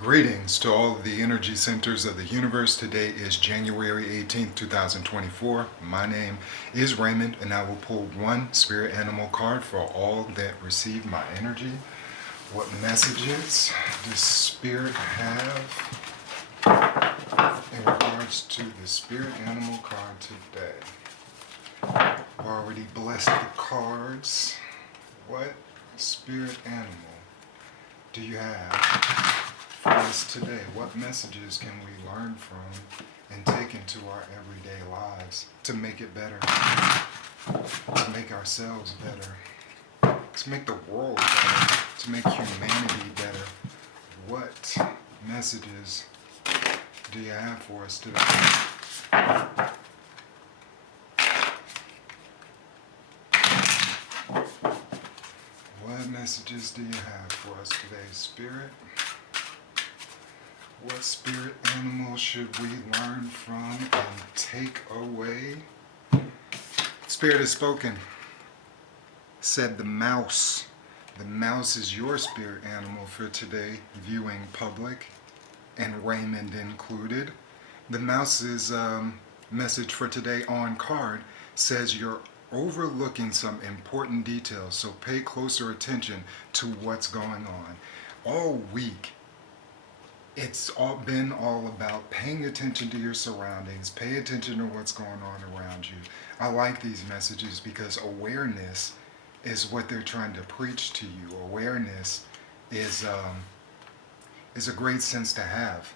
Greetings to all of the energy centers of the universe. Today is January 18th, 2024. My name is Raymond, and I will pull one spirit animal card for all that receive my energy. What messages does spirit have in regards to the spirit animal card today? I've already blessed the cards. What spirit animal do you have for us today? What messages can we learn from and take into our everyday lives to make it better, to make ourselves better, to make the world better, to make humanity better? What messages do you have for us today? What messages do you have for us today, Spirit? What spirit animal should we learn from and take away? Spirit has spoken, said the mouse. The mouse is your spirit animal for today, viewing public, and Raymond included. The mouse's message for today on card says you're overlooking some important details, so pay closer attention to what's going on. All week, it's been all about paying attention to your surroundings, pay attention to what's going on around you. I like these messages because awareness is what they're trying to preach to you. Awareness is a great sense to have.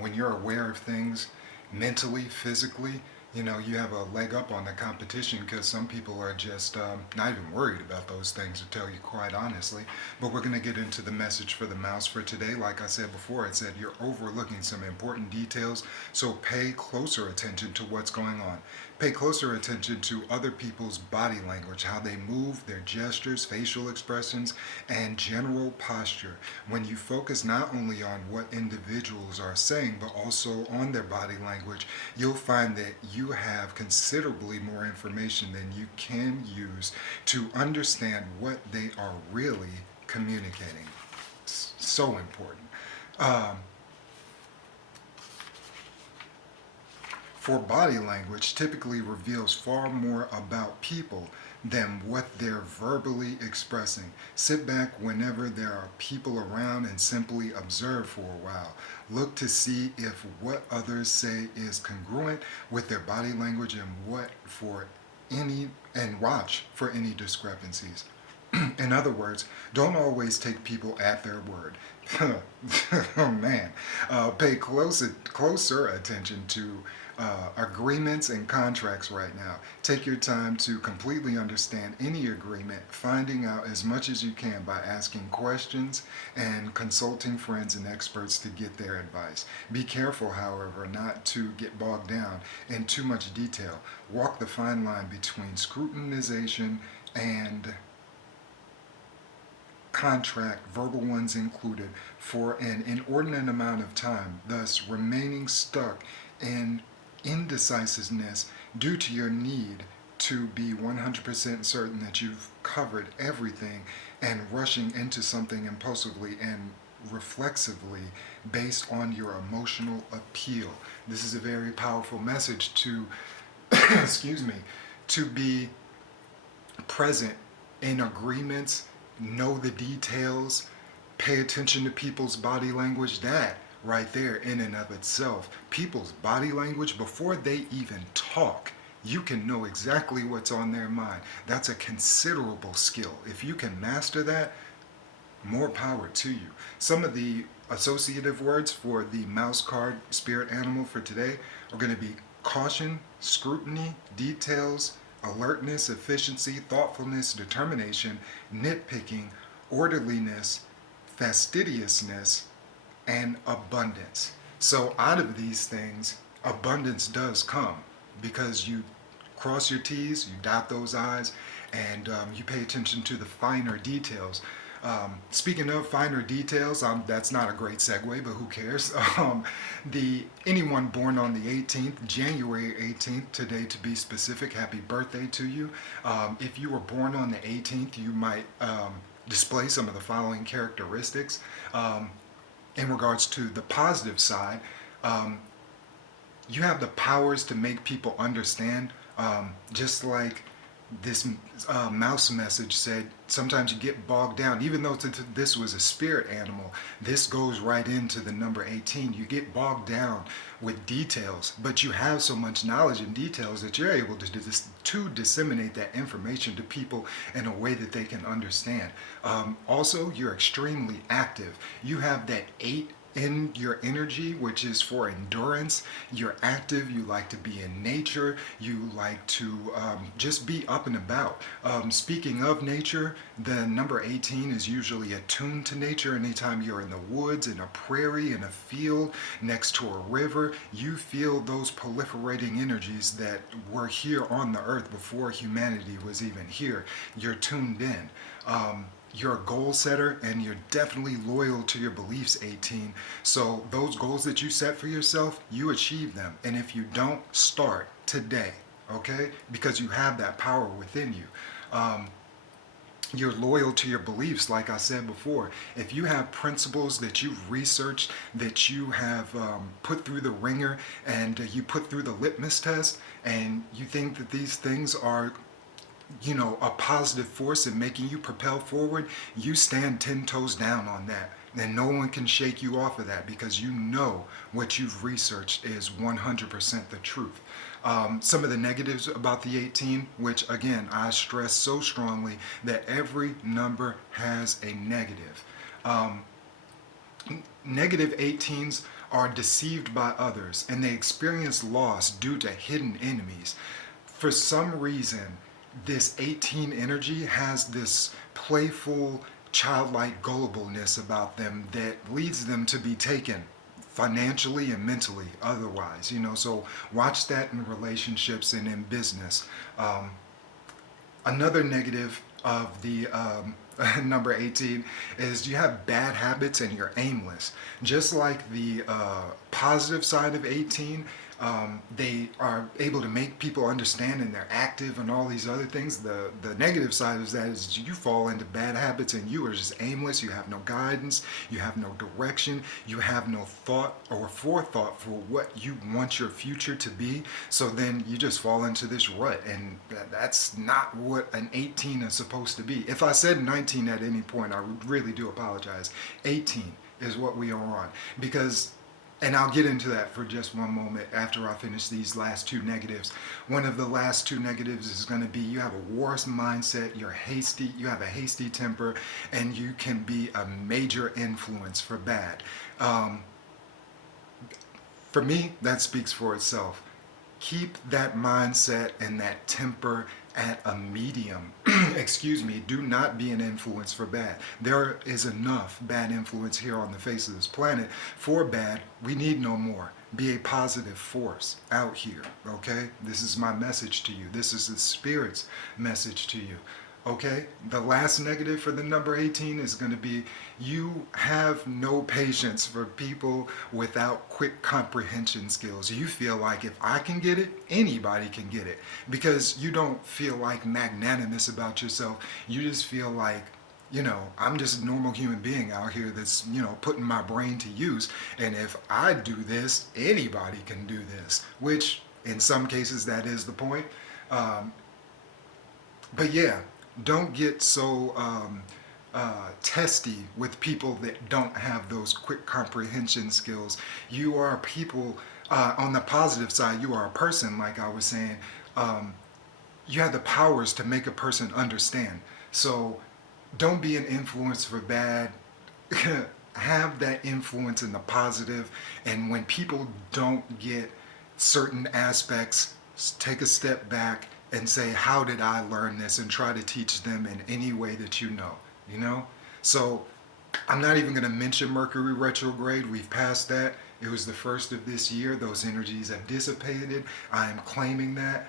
When you're aware of things mentally, physically, you have a leg up on the competition because some people are just not even worried about those things, to tell you quite honestly. But we're going to get into the message for the mouse for today. Like I said before, it said you're overlooking some important details, so pay closer attention to what's going on. Pay closer attention to other people's body language, how they move, their gestures, facial expressions, and general posture. When you focus not only on what individuals are saying, but also on their body language, you'll find that you have considerably more information than you can use to understand what they are really communicating. It's so important. For body language typically reveals far more about people than what they're verbally expressing. Sit back whenever there are people around and simply observe for a while. Look to see if what others say is congruent with their body language and watch for any discrepancies. In other words, don't always take people at their word. Oh man. Pay closer attention to agreements and contracts right now. Take your time to completely understand any agreement, finding out as much as you can by asking questions and consulting friends and experts to get their advice. Be careful, however, not to get bogged down in too much detail. Walk the fine line between scrutinization and contract, verbal ones included, for an inordinate amount of time, thus remaining stuck in indecisiveness due to your need to be 100% certain that you've covered everything and rushing into something impulsively and reflexively based on your emotional appeal. This is a very powerful message to, excuse me, to be present in agreements, know the details, pay attention to people's body language. That right there, in and of itself, people's body language, before they even talk, you can know exactly what's on their mind. That's a considerable skill. If you can master that, more power to you. Some of the associative words for the mouse card spirit animal for today are going to be caution, scrutiny, details, alertness, efficiency, thoughtfulness, determination, nitpicking, orderliness, fastidiousness, and abundance. So out of these things, abundance does come because you cross your T's, you dot those I's, and you pay attention to the finer details. Speaking of finer details, that's not a great segue, but who cares? Anyone born on the 18th, January 18th, today to be specific, happy birthday to you. If you were born on the 18th, you might display some of the following characteristics. in regards to the positive side, um, you have the powers to make people understand, just like this mouse message said. Sometimes you get bogged down, even though this was a spirit animal. This goes right into the number 18. You get bogged down with details, but you have so much knowledge and details that you're able to disseminate that information to people in a way that they can understand. Also, you're extremely active. You have that 8 in your energy, which is for endurance. You're active, you like to be in nature, you like to just be up and about. Speaking of nature, the number 18 is usually attuned to nature. Anytime you're in the woods, in a prairie, in a field, next to a river, you feel those proliferating energies that were here on the earth before humanity was even here. You're tuned in. You're a goal setter, and you're definitely loyal to your beliefs, 18. So those goals that you set for yourself, you achieve them. And if you don't, start today, okay? Because you have that power within you. You're loyal to your beliefs, like I said before. If you have principles that you've researched, that you have put through the ringer, and you put through the litmus test, and you think that these things are a positive force in making you propel forward, you stand 10 toes down on that. And no one can shake you off of that, because you know what you've researched is 100% the truth. Some of the negatives about the 18, which again I stress so strongly, that every number has a negative. Negative 18s are deceived by others, and they experience loss due to hidden enemies. For some reason, this 18 energy has this playful, childlike gullibleness about them that leads them to be taken financially and mentally otherwise. So watch that in relationships and in business. Another negative of the number 18 is you have bad habits and you're aimless. Just like the positive side of 18, they are able to make people understand, and they're active and all these other things. The negative side of that is you fall into bad habits and you are just aimless. You have no guidance, you have no direction, you have no thought or forethought for what you want your future to be. So then you just fall into this rut, and that's not what an 18 is supposed to be. If I said 19 at any point, I really do apologize. 18 is what we are on, because, and I'll get into that for just one moment after I finish these last two negatives. One of the last two negatives is going to be you have a war mindset, you're hasty, you have a hasty temper, and you can be a major influence for bad. For me, that speaks for itself. Keep that mindset and that temper at a medium. Excuse me, do not be an influence for bad. There is enough bad influence here on the face of this planet for bad. We need no more. Be a positive force out here, okay? This is my message to you. This is the Spirit's message to you. Okay, the last negative for the number 18 is going to be you have no patience for people without quick comprehension skills. You feel like if I can get it, anybody can get it, because you don't feel like magnanimous about yourself. You just feel like, I'm just a normal human being out here that's, putting my brain to use. And if I do this, anybody can do this, which in some cases that is the point. But yeah, don't get so testy with people that don't have those quick comprehension skills. You are people, on the positive side, you are a person, like I was saying. You have the powers to make a person understand. So don't be an influence for bad. Have that influence in the positive. And when people don't get certain aspects, take a step back and say, how did I learn this? And try to teach them in any way that you know. So I'm not even going to mention Mercury retrograde. We've passed that. It was the first of this year. Those energies have dissipated. I am claiming that.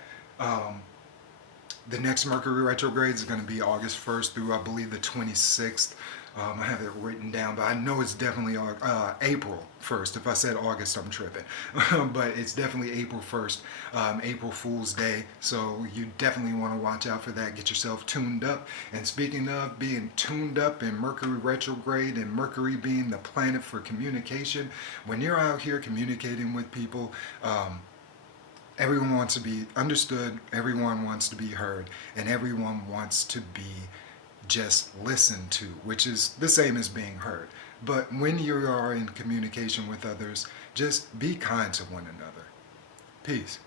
The next Mercury retrograde is going to be August 1st through, I believe, the 26th I have it written down, but I know it's definitely April 1st. If I said August, I'm tripping. But it's definitely April 1st, April Fool's Day. So you definitely want to watch out for that. Get yourself tuned up. And speaking of being tuned up and Mercury retrograde and Mercury being the planet for communication, when you're out here communicating with people, everyone wants to be understood, everyone wants to be heard, and everyone wants to be just listened to, which is the same as being heard. But when you are in communication with others, just be kind to one another. Peace.